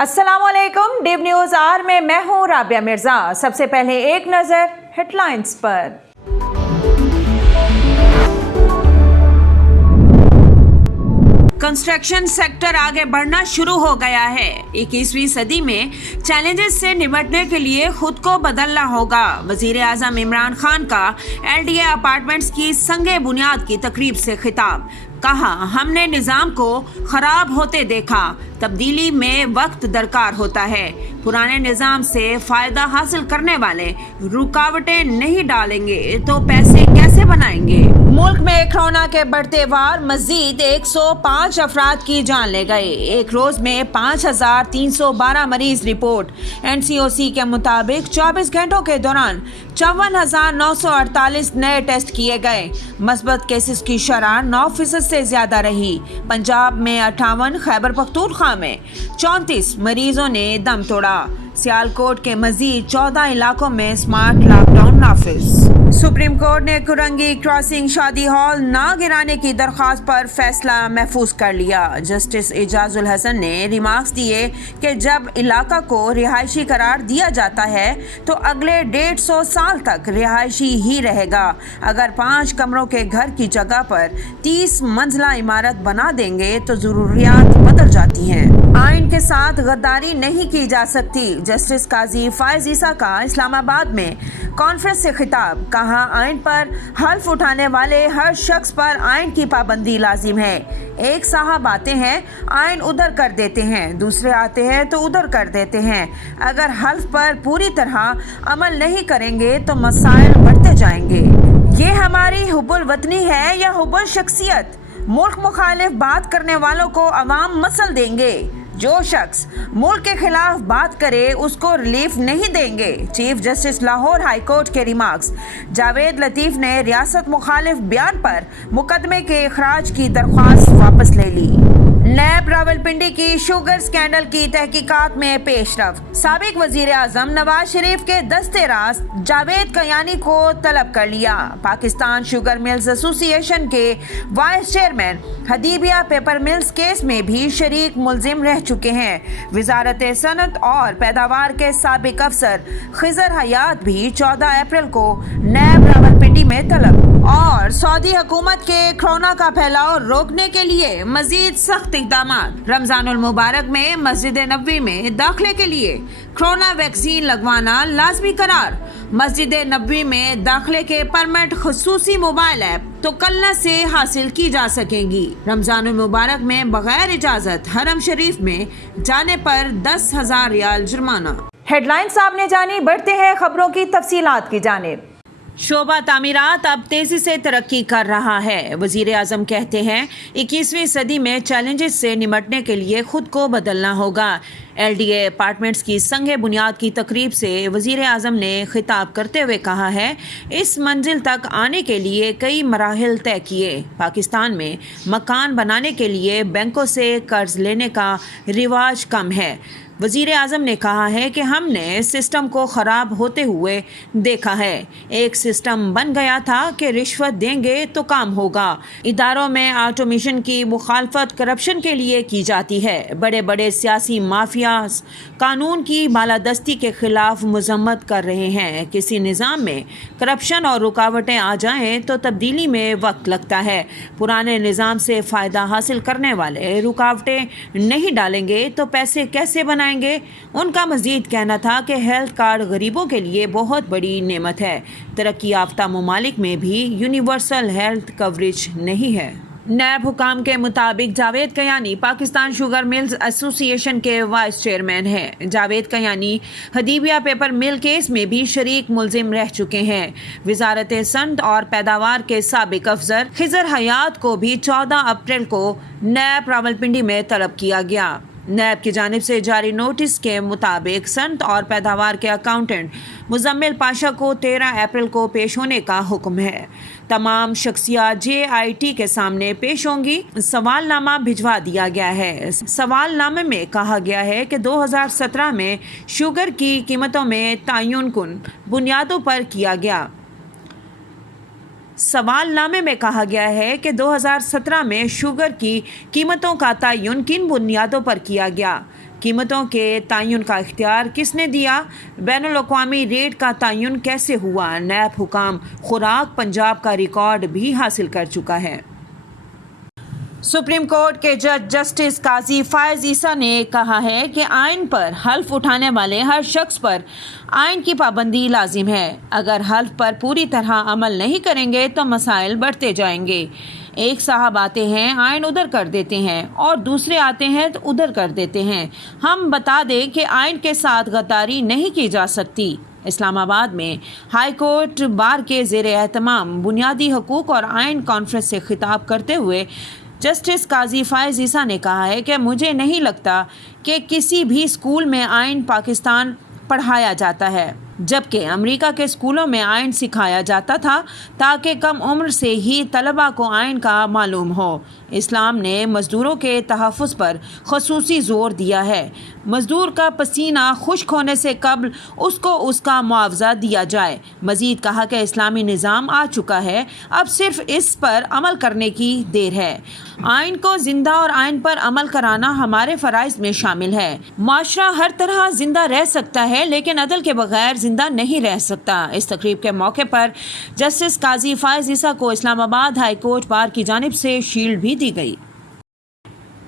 अस्सलाम वालेकुम। Div news are में मैं हूं राबिया मिर्जा। सबसे पहले एक नजर हेडलाइंस पर। कंस्ट्रक्शन सेक्टर आगे बढ़ना शुरू हो गया है। 21वीं सदी में चैलेंजेस से निपटने के लिए खुद को बदलना होगा। वजीर आजम इमरान खान का LDA अपार्टमेंट्स की संगे बुनियाद की तकरीब से खिताब। कहा, हमने निज़ाम को खराब होते देखा, तब्दीली में वक्त दरकार होता है। पुराने निज़ाम से फायदा हासिल करने वाले रुकावटें नहीं डालेंगे तो पैसे कैसे बनाएंगे। मुल्क में कोरोना के बढ़ते वार, मजीद 105 अफराद की जान ले गए। एक रोज में 5312 मरीज रिपोर्ट। NCOC के मुताबिक 24 घंटों के दौरान 54,948 नए टेस्ट किए गए। मस्बत केसेस की शरह 9% से ज्यादा रही। पंजाब में 58, खैबर पख्तूनख्वा में 34 मरीजों ने दम तोड़ा। सियालकोट के मजीद 14 इलाकों में स्मार्ट लॉकडाउन नाफिज। सुप्रीम कोर्ट ने कुरंगी क्रॉसिंग शादी हॉल ना गिराने की दरख्वास्त पर फैसला महफूज कर लिया। जस्टिस एजाजुल हसन ने रिमार्क्स दिए कि जब इलाका को रिहायशी करार दिया जाता है तो अगले 150 साल तक रिहायशी ही रहेगा। अगर 5 कमरों के घर की जगह पर 30 मंजिला इमारत बना देंगे तो जरूरियात बदल जाती हैं। आइन के साथ गद्दारी नहीं की जा सकती। जस्टिस काजी फायज ईसा का इस्लामाबाद में कॉन्फ्रेंस से खिताब। कहा, आइन पर हल्फ उठाने वाले हर शख्स पर आइन की पाबंदी लाजिम है। एक साहब आते हैं, आइन उधर कर देते हैं, दूसरे आते हैं तो उधर कर देते हैं। अगर हल्फ पर पूरी तरह अमल नहीं करेंगे तो मसाइल बढ़ते जाएंगे। ये हमारी हुब्बुल वतनी है या हुब्बुल शख्सियत? मुल्क मुखालिफ बात करने वालों को अवाम मसल देंगे। जो शख्स मुल्क के खिलाफ बात करे उसको रिलीफ नहीं देंगे। Chief justice Lahore high court के रिमार्क्स। जावेद लतीफ ने रियासत मुखालिफ बयान पर मुकदमे के इखराज की दरख्वास्त वापस ले ली। नैब रावलपिंडी की शुगर स्कैंडल की तहकीकात में पेशरफ। साबिक वजीर आजम नवाज शरीफ के दस्ते रास्त जावेद कयानी को तलब कर लिया। पाकिस्तान शुगर मिल्स एसोसिएशन के vice chairman Hudaibiya paper mills case में भी शरीक मुलजिम रह चुके हैं। वजारत सनत और पैदावार के साबिक अफसर खिजर हयात भी 14 अप्रैल को नैब रावलपिंडी में तलब। और सऊदी हुकूमत के कोरोना का फैलाव रोकने के लिए मजीद सख्त इक़दाम। रमजानुल मुबारक में मस्जिद नबवी में दाखिले के लिए कोरोना वैक्सीन लगवाना लाजमी करार। मस्जिद नबवी में दाखिले के परमिट खुसूसी मोबाइल ऐप तो कल से हासिल की जा सकेंगी। रमजानुल मुबारक में बगैर इजाजत हरम शरीफ में जाने पर 10,000 रियाल जुर्माना। हेडलाइंस आपने जानी, बढ़ते हैं खबरों की तफसीलात की जानिब। शोबा तामीरात अब तेजी से तरक्की कर रहा है। वजीर आजम कहते हैं, 21वीं सदी में चैलेंजेस से निपटने के लिए खुद को बदलना होगा। LDA अपार्टमेंट्स की संगे बुनियाद की तकरीब से वजीर आजम ने खिताब करते हुए कहा है, इस मंजिल तक आने के लिए कई मराहिल तय किए। पाकिस्तान में मकान बनाने के लिए बैंकों से कर्ज लेने का रिवाज कम है। वजीर आजम ने कहा है कि हमने सिस्टम को ख़राब होते हुए देखा है। एक सिस्टम बन गया था कि रिश्वत देंगे तो काम होगा। इदारों में ऑटोमेशन की मुखालफत करप्शन के लिए की जाती है। बड़े बड़े सियासी माफियाज कानून की बालादस्ती के खिलाफ मजम्मत कर रहे हैं। किसी निज़ाम में करप्शन और रुकावटें आ जाएं तो तब्दीली में वक्त लगता है। पुराने निज़ाम से फ़ायदा हासिल करने वाले रुकावटें नहीं डालेंगे तो पैसे कैसे बनाएंगे। उनका मजीद कहना था कि हेल्थ कार्ड गरीबों के लिए बहुत बड़ी नेमत है। तरक्की याफ्ता ममालिक में भी यूनिवर्सल हेल्थ कवरेज नहीं है। नैब हुकाम के मुताबिक Javed Kayani Pakistan sugar mills association के वाइस चेयरमैन हैं। Javed Kayani Hudaibiya paper mill case में भी शरीक मुलजिम रह चुके हैं। वजारत सनत और पैदावार के साबिक अफसर खिजर हयात को भी 14 अप्रैल को नैब रावलपिंडी में तलब किया गया। नैब की जानिब से जारी नोटिस के मुताबिक सनत और पैदावार के अकाउंटेंट मुजम्मिल पाशा को 13 अप्रैल को पेश होने का हुक्म है। तमाम शख्सियात JIT के सामने पेश होंगी। सवालनामा भिजवा दिया गया है। सवालनामे में कहा गया है कि 2017 में शुगर की कीमतों में तयन कुन बुनियादों पर किया गया। سوال نامے میں کہا گیا ہے کہ 2017 میں شوگر کی قیمتوں کا تعین کن بنیادوں پر کیا گیا؟ قیمتوں کے تعین کا اختیار کس نے دیا؟ بین الاقوامی ریٹ کا تعین کیسے ہوا؟ نیب حکام خوراک پنجاب کا ریکارڈ بھی حاصل کر چکا ہے۔ سپریم کورٹ کے جج جسٹس قاضی فائز عیسیٰ نے کہا ہے کہ آئین پر حلف اٹھانے والے ہر شخص پر آئین کی پابندی لازم ہے۔ اگر حلف پر پوری طرح عمل نہیں کریں گے تو مسائل بڑھتے جائیں گے۔ ایک صاحب آتے ہیں، آئین ادھر کر دیتے ہیں، اور دوسرے آتے ہیں تو ادھر کر دیتے ہیں۔ ہم بتا دیں کہ آئین کے ساتھ غداری نہیں کی جا سکتی۔ اسلام آباد میں ہائی کورٹ بار کے زیر اہتمام بنیادی حقوق اور آئین کانفرنس سے خطاب کرتے ہوئے جسٹس قاضی فائز عیسیٰ نے کہا ہے کہ مجھے نہیں لگتا کہ کسی بھی اسکول میں آئین پاکستان پڑھایا جاتا ہے، جبکہ امریکہ کے اسکولوں میں آئین سکھایا جاتا تھا تاکہ کم عمر سے ہی طلباء کو آئین کا معلوم ہو۔ اسلام نے مزدوروں کے تحفظ پر خصوصی زور دیا ہے۔ مزدور کا پسینہ خشک ہونے سے قبل اس کو اس کا معاوضہ دیا جائے۔ مزید کہا کہ اسلامی نظام آ چکا ہے، اب صرف اس پر عمل کرنے کی دیر ہے۔ آئین کو زندہ اور آئین پر عمل کرانا ہمارے فرائض میں شامل ہے۔ معاشرہ ہر طرح زندہ رہ سکتا ہے لیکن عدل کے بغیر زندہ نہیں رہ سکتا۔ اس تقریب کے موقع پر جسٹس قاضی فائز عیسیٰ کو اسلام آباد ہائی کورٹ بار کی جانب سے شیلڈ بھی دی گئی۔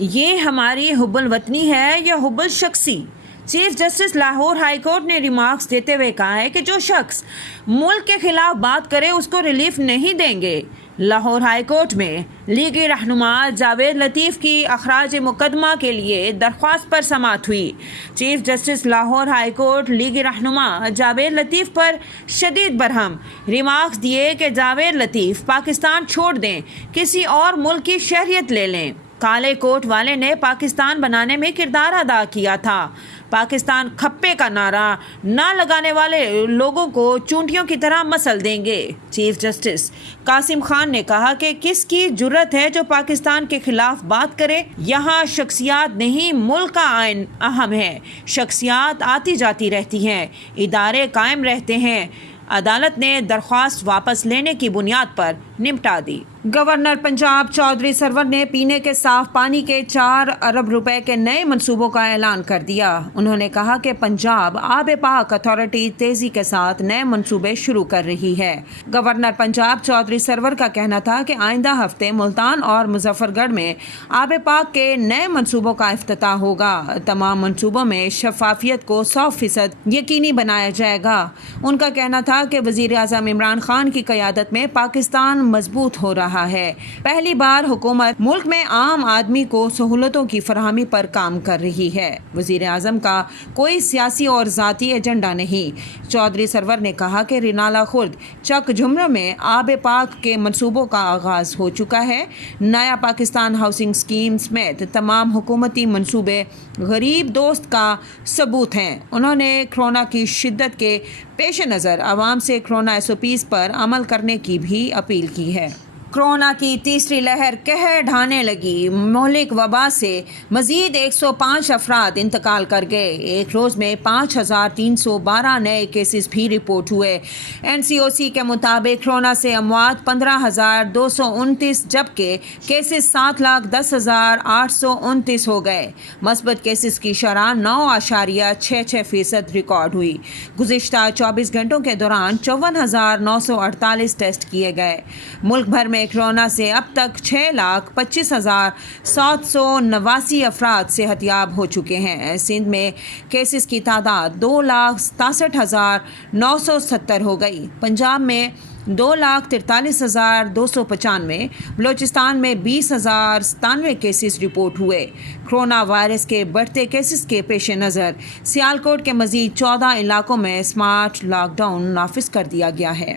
یہ ہماری حب الوطنی ہے یا حب الشخصی؟ Chief justice Lahore high court نے ریمارکس دیتے ہوئے کہا ہے کہ جو شخص ملک کے خلاف بات کرے اس کو ریلیف نہیں دیں گے۔ لاہور ہائی کورٹ میں لیگی رہنما جاوید لطیف کی اخراج مقدمہ کے لیے درخواست پر سماعت ہوئی۔ Chief justice Lahore high court لیگی رہنما جاوید لطیف پر شدید برہم ریمارکس دیے کہ جاوید لطیف پاکستان چھوڑ دیں، کسی اور ملک کی شہریت لے لیں۔ کالے کوٹ والے نے پاکستان بنانے میں کردار ادا کیا تھا۔ پاکستان کھپے کا نعرہ نہ لگانے والے لوگوں کو چونٹیوں کی طرح مسل دیں گے۔ چیف جسٹس قاسم خان نے کہا کہ کس کی جرت ہے جو پاکستان کے خلاف بات کرے؟ یہاں شخصیات نہیں، ملک کا آئین اہم ہے۔ شخصیات آتی جاتی رہتی ہیں، ادارے قائم رہتے ہیں۔ عدالت نے درخواست واپس لینے کی بنیاد پر نمٹا دی۔ گورنر پنجاب چودھری سرور نے پینے کے صاف پانی کے 4 ارب روپے کے نئے منصوبوں کا اعلان کر دیا۔ انہوں نے کہا کہ پنجاب آب پاک اتھارٹی تیزی کے ساتھ نئے منصوبے شروع کر رہی ہے۔ گورنر پنجاب چودھری سرور کا کہنا تھا کہ آئندہ ہفتے ملتان اور مظفر گڑھ میں آب پاک کے نئے منصوبوں کا افتتاح ہوگا۔ تمام منصوبوں میں شفافیت کو 100% یقینی بنایا جائے گا۔ ان کا کہنا تھا کہ وزیر اعظم عمران خان کی قیادت میں پاکستان مضبوط ہو رہا ہے۔ پہلی بار حکومت ملک میں عام آدمی کو سہولتوں کی فراہمی پر کام کر رہی ہے۔ وزیر اعظم کا کوئی سیاسی اور ذاتی ایجنڈا نہیں۔ چودھری سرور نے کہا کہ رینالہ خرد چک جھمرہ میں آب پاک کے منصوبوں کا آغاز ہو چکا ہے۔ نیا پاکستان ہاؤسنگ اسکیم سمیت تمام حکومتی منصوبے غریب دوست کا ثبوت ہیں۔ انہوں نے کورونا کی شدت کے پیش نظر عوام سے کورونا SOPs پر عمل کرنے کی بھی اپیل کی ہے۔ کورونا کی تیسری لہر قہر ڈھانے لگی۔ مہلک وبا سے مزید 105 افراد انتقال کر گئے۔ ایک روز میں 5312 نئے کیسز بھی رپورٹ ہوئے۔ NCOC کے مطابق کورونا سے اموات 15229 جبکہ کیسز 710,829 ہو گئے۔ مثبت کیسز کی شرح 9.66% ریکارڈ ہوئی۔ گزشتہ 24 گھنٹوں کے دوران 54,948 ٹیسٹ کیے گئے۔ ملک بھر میں کورونا سے اب تک 6,25,789 افراد صحت یاب ہو چکے ہیں۔ سندھ میں کیسز کی تعداد 2,67,970 ہو گئی۔ پنجاب میں 2,43,295، بلوچستان میں 20,097 کیسز رپورٹ ہوئے۔ کورونا وائرس کے بڑھتے کیسز کے پیش نظر سیالکوٹ کے مزید 14 علاقوں میں اسمارٹ لاک ڈاؤن نافذ کر دیا گیا ہے۔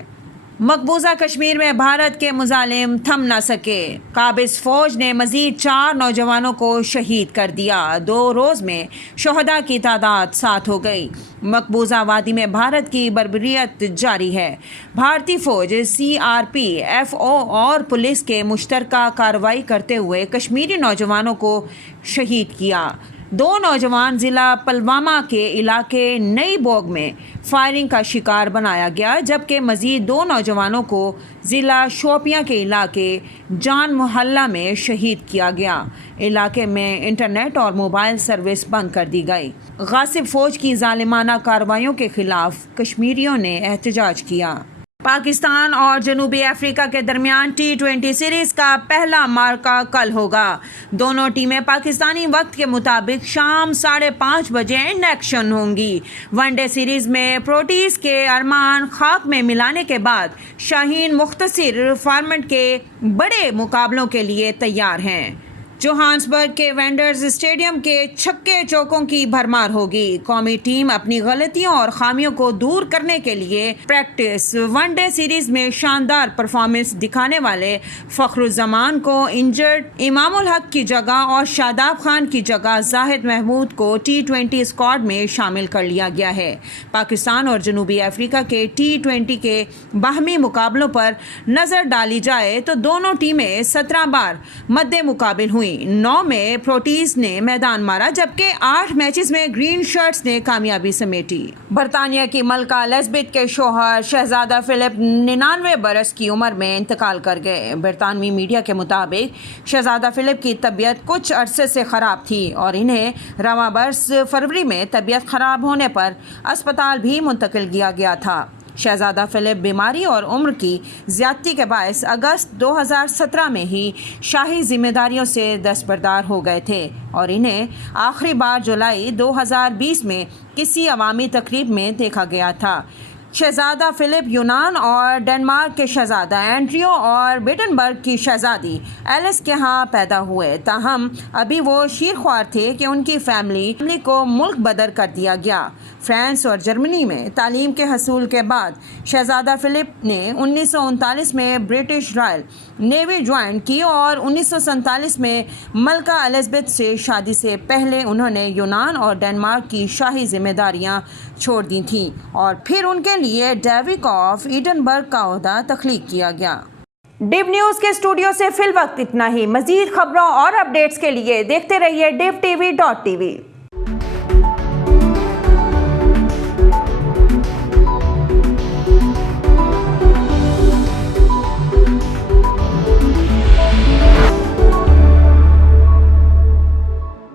مقبوضہ کشمیر میں بھارت کے مظالم تھم نہ سکے۔ قابض فوج نے مزید 4 نوجوانوں کو شہید کر دیا۔ 2 روز میں شہداء کی تعداد 7 ہو گئی۔ مقبوضہ وادی میں بھارت کی بربریت جاری ہے۔ بھارتی فوج CRPF اور پولیس کے مشترکہ کارروائی کرتے ہوئے کشمیری نوجوانوں کو شہید کیا۔ दो नौजवान ज़िला पुलवामा के इलाके नई बोग में फायरिंग का शिकार बनाया गया, जबकि मज़ीद दो नौजवानों को ज़िला शोपियां के इलाके जान मोहल्ला में शहीद किया गया। इलाके में इंटरनेट और मोबाइल सर्विस बंद कर दी गई। गासिब फ़ौज की ज़ालिमाना कार्रवाइयों के ख़िलाफ़ कश्मीरियों ने एहतजाज किया। पाकिस्तान और जनूबी अफ्रीका के दरमियान T20 सीरीज़ का पहला मार्का कल होगा। दोनों टीमें पाकिस्तानी वक्त के मुताबिक शाम 5:30 बजे इन एक्शन होंगी। वनडे सीरीज़ में प्रोटीज के अरमान खाक में मिलाने के बाद शाहीन मुख्तसर फॉर्मेट के बड़े मुकाबलों के लिए तैयार हैं। जोहान्सबर्ग के वेंडर्स स्टेडियम के छक्के चौकों की भरमार होगी। कौमी टीम अपनी गलतियों और खामियों को दूर करने के लिए प्रैक्टिस। वनडे सीरीज में शानदार परफॉर्मेंस दिखाने वाले फखरुज्जमान को इंजर्ड इमामुल हक की जगह और शादाब खान की जगह जाहिद महमूद को T20 स्क्वाड में शामिल कर लिया गया है। पाकिस्तान और जनूबी अफ्रीका के T20 के बाहमी मुकाबलों पर नज़र डाली जाए तो दोनों टीमें 17 बार मद्दे मुकाबिल हुई। 9 में प्रोटीज ने मैदान मारा, जबकि 8 मैचेस में ग्रीन शर्ट्स ने कामयाबी समेटी। बरतानिया की मलका एलिजाबेथ के शौहर शहजादा फिलिप 99 बरस की उम्र में इंतकाल कर गए। बरतानवी मीडिया के मुताबिक शहजादा फिलिप की तबीयत कुछ अरसे से ख़राब थी और इन्हें रवां बरस फरवरी में तबीयत ख़राब होने पर अस्पताल भी मुंतकिल किया गया था। शहजादा फिलिप बीमारी और उम्र की ज़्यादती के बायस अगस्त 2017 में ही शाही जिम्मेदारियों से दस्तबरदार हो गए थे और इन्हें आखिरी बार जुलाई 2020 में किसी अवामी तकरीब में देखा गया था। शहजादा फिलिप यूनान और डेनमार्क के शहजादा एंड्रियो और बेटनबर्ग की शहजादी एलिस के यहाँ पैदा हुए, ताहम अभी वो शीरख्वार थे कि उनकी फैमिली को मुल्क बदर कर दिया गया। फ्रांस और जर्मनी में तालीम के हसूल के बाद शहजादा फिलिप ने 1939 में ब्रिटिश रॉयल नेवी ज्वाइन की और 1947 में मलका एलिजाबेथ से शादी से पहले उन्होंने यूनान और डेनमार्क की शाही जिम्मेदारियां छोड़ दी थीं और फिर उनके लिए डेविक ऑफ एडिनबर्ग का ओहदा तख्लीक किया गया। डिव न्यूज़ के स्टूडियो से फिल वक्त इतना ही। मज़ीद खबरों और अपडेट्स के लिए देखते रहिए DivTV.tv।